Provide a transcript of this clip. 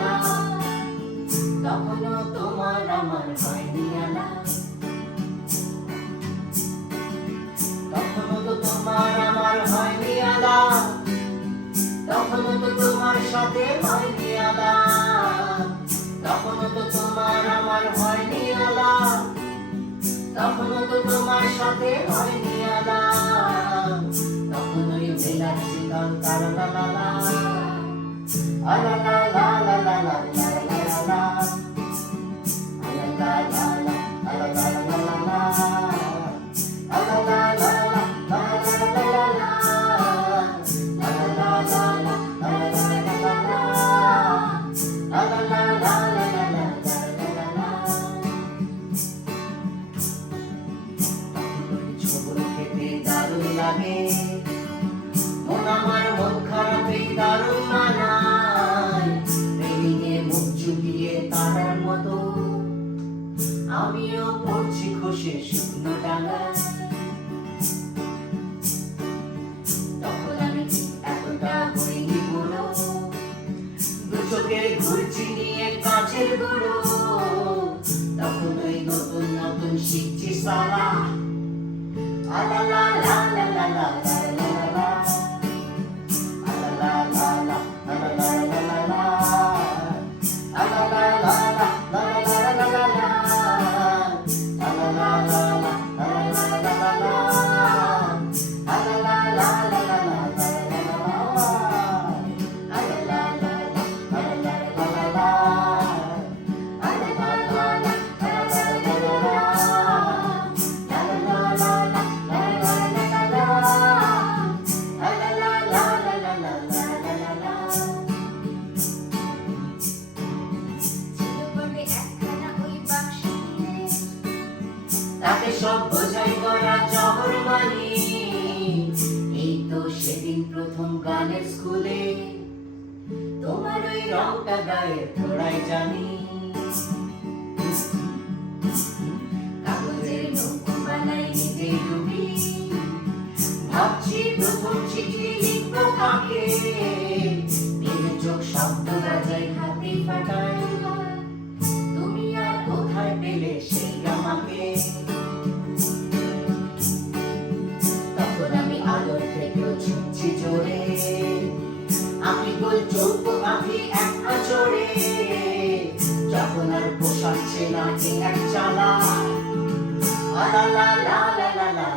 লা, তখনও তোমার আমার হয়নি আলা। তখনও তো তোমার আমার হয়নি আলা, তখনও তো তোমার সাথে হয়নি আলা। তখনও তো তোমার আমার হয়নি আলা, তখনও তো তোমার সাথে হয়নি আলা। তখনই বেলার শীতল তার লা লা লা, আলা লা লা লা লা লা লা লা লা, আলা লা লা লা আলা লা লা লা লা, আলা লা লা লা লা লা লা লা, আলা লা লা লা লা লা লা লা, আলা লা লা লা লা লা লা লা। ছবল খেতে দারুণ লাগে, মন আমার মন খারাপে দারুণ মানায়। রেলিংয়ে মুখ চুকিয়ে তারার মতো আমিও পড়ছি খসে শুকনো ডাঙায়। তখন আমি এতটা হইনি বুড়ো, দু চোখে ঘুরছি নিয়ে কাঁচের গুঁড়ো। তখন ওই নতুন নতুন শিখছি সালা, আলা লা লা লা লা লা লা লা লা, আলা লা লা লা লা লা লা লা লা, আলা লা লা লা লা লা লা লা লা, আলা লা লা লা লা লা লা লা, আলা লা লা লা লা লা লা লা, আলা লা লা লা লা লা লা লা, আলা লা লা লা লা লা লা লা। তাতে সব বোঝাই করা জহর মানি, এই তো সেদিন প্রথম গানের স্কুলে তোমার ওই রংটা গায়ে থোড়াই জানি। কাগজের নৌকো বানাই নিজে ডুবি, ভাবছি প্রথম চিঠি লিখবো কাকে, মেরে চোখ শব্দ বাজাই হাতে ফাটাই, তুমি আর কোথায় পেলে সেই আমাকে। তখন আমি আলোর থেকেও ছুটছি জোরে, আমি গোল চৌক আঁকি এক আঁচড়ে। যখন আর পোষাচ্ছে না এক চালা, আলা লা লা লা লা লা